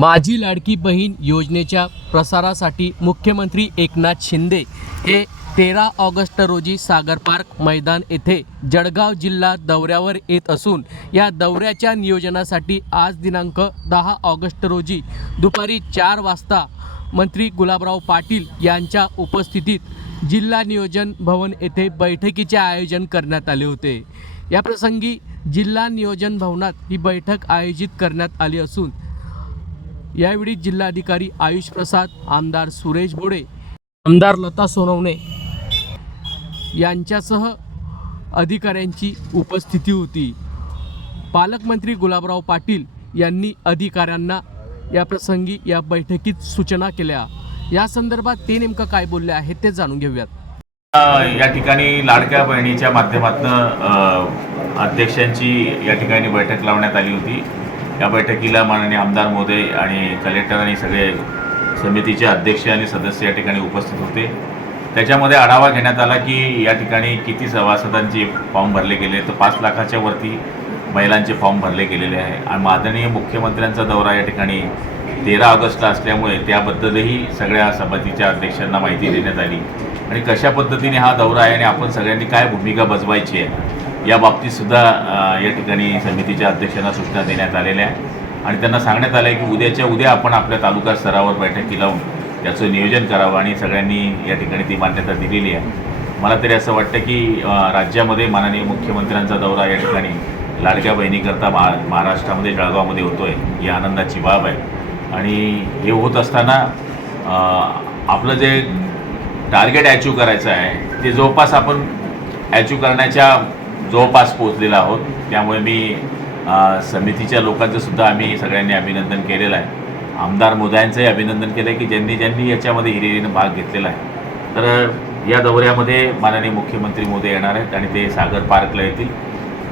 माझी लाडकी बहीण योजनेच्या प्रसारासाठी मुख्यमंत्री एकनाथ शिंदे हे तेरा ऑगस्ट रोजी सागर पार्क मैदान येथे जळगाव जिल्हा दौऱ्यावर येत असून या दौऱ्याच्या नियोजनासाठी आज दिनांक दहा ऑगस्ट रोजी दुपारी चार वाजता मंत्री गुलाबराव पाटील यांच्या उपस्थितीत जिल्हा नियोजन भवन येथे बैठकीचे आयोजन करण्यात आले होते. याप्रसंगी जिल्हा नियोजन भवनात ही बैठक आयोजित करण्यात आली असून यावेळी जिल्हाधिकारी आयुष प्रसाद आमदार सुरेश बोडे आमदार लता सोनवणे यांच्यासह अधिकाऱ्यांची उपस्थिती होती. पालकमंत्री गुलाबराव पाटील यांनी अधिकाऱ्यांना या प्रसंगी या बैठकीत सूचना केल्या. या संदर्भात ते नेमकं काय बोलले आहेत ते जाणून घेऊयात. या ठिकाणी लाडक्या बहिणीच्या माध्यमातून अध्यक्षांची या ठिकाणी बैठक लावण्यात आली होती. या बैठकीला माननीय आमदार मोदे आणि कलेक्टर आणि सगळे समितीचे अध्यक्ष आणि सदस्य या ठिकाणी उपस्थित होते. त्याच्यामध्ये आढावा घेण्यात आला की या ठिकाणी किती सभासदांचे फॉर्म भरले गेले तर पाच लाखाच्या वरती महिलांचे फॉर्म भरले गेलेले आहे. आणि माननीय मुख्यमंत्र्यांचा दौरा या ठिकाणी तेरा ऑगस्टला असल्यामुळे त्याबद्दलही सगळ्या समितीच्या अध्यक्षांना माहिती देण्यात आली. आणि कशा पद्धतीने हा दौरा आहे आणि आपण सगळ्यांनी काय भूमिका बजवायची आहे? या बाबतीतसुद्धा या ठिकाणी समितीच्या अध्यक्षांना सूचना देण्यात आलेल्या आहे आणि त्यांना सांगण्यात आलं आहे की उद्याच्या उद्या आपण आपल्या तालुका स्तरावर बैठकी लावून त्याचं नियोजन करावं आणि सगळ्यांनी या ठिकाणी ती मान्यता दिलेली आहे. मला तरी असं वाटतं की राज्यामध्ये माननीय मुख्यमंत्र्यांचा दौरा या ठिकाणी लाडक्या बहिणीकरता महा महाराष्ट्रामध्ये जळगावमध्ये होतो आहे ही आनंदाची बाब आहे. आणि हे होत असताना आपलं जे टार्गेट अचीव करायचं आहे ते जवळपास आपण अचीव करण्याच्या जवळपास पोचलेलो आहोत. त्यामुळे मी समितीच्या लोकांचं सुद्धा आम्ही सगळ्यांनी अभिनंदन केलेलं आहे. आमदार मोदयांचंही अभिनंदन केलं आहे की ज्यांनी ज्यांनी याच्यामध्ये हिरिरीनं भाग घेतलेला आहे. तर या दौऱ्यामध्ये माननीय मुख्यमंत्री मोदी येणार आहेत आणि ते सागर पार्कला येतील.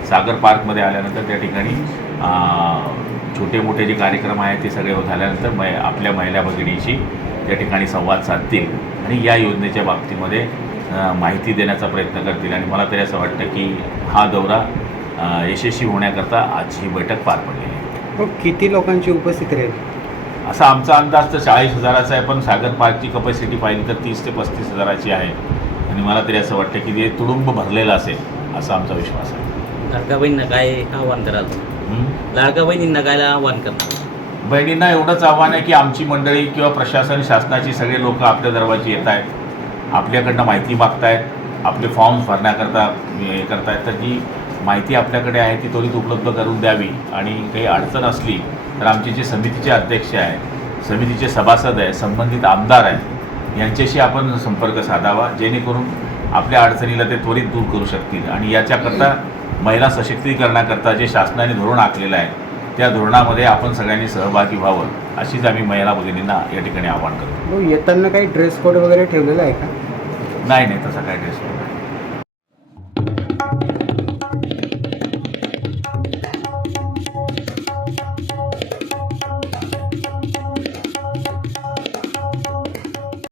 सागर पार्कमध्ये आल्यानंतर त्या ठिकाणी छोटे मोठे जे कार्यक्रम आहेत ते सगळे झाल्यानंतर मै आपल्या महिला भगिनीशी त्या ठिकाणी संवाद साधतील. आणि या योजनेच्या बाबतीमध्ये माहिती देण्याचा प्रयत्न करतील. आणि मला तरी असं वाटतं की हा दौरा यशस्वी होण्याकरता आज ही बैठक पार पडलेली आहे. हो किती लोकांची उपस्थिती राहील असा आमचा अंदाज तर चाळीस हजाराचा आहे पण सागर पार्कची कपॅसिटी पाहिली तर तीस ते पस्तीस हजाराची आहे. आणि मला तरी असं वाटतं की ते तुडुंब भरलेलं असेल असा आमचा विश्वास आहे. लाडक्या बहिणींना काय आव्हान कराल? हं? लाडक्या बहिणींना काय आव्हान करणार? बहिणींना एवढंच आव्हान आहे की आमची मंडळी किंवा प्रशासन शासनाची सगळे लोक आपल्या दरवाजी येत आहेत. आपल्याकडनं माहिती मागतायत आपले फॉर्म्स भरण्याकरता हे करतायत. तर जी माहिती आपल्याकडे आहे ती त्वरित उपलब्ध करून द्यावी. आणि काही अडचण असली तर आमचे जे समितीचे अध्यक्ष आहे समितीचे सभासद आहे संबंधित आमदार आहे यांच्याशी आपण संपर्क साधावा जेणेकरून आपल्या अडचणीला ते त्वरित दूर करू शकतील. आणि याच्याकरता महिला सशक्तीकरणाकरता जे शासनाने धोरण आखलेलं आहे त्या धोरणामध्ये आपण सगळ्यांनी सहभागी व्हावं अशीच आम्ही महिला भगिनींना या ठिकाणी आवाहन करतो. येताना काही ड्रेस कोड वगैरे ठेवलेला आहे का? नाही नाही तसा काय ड्रेस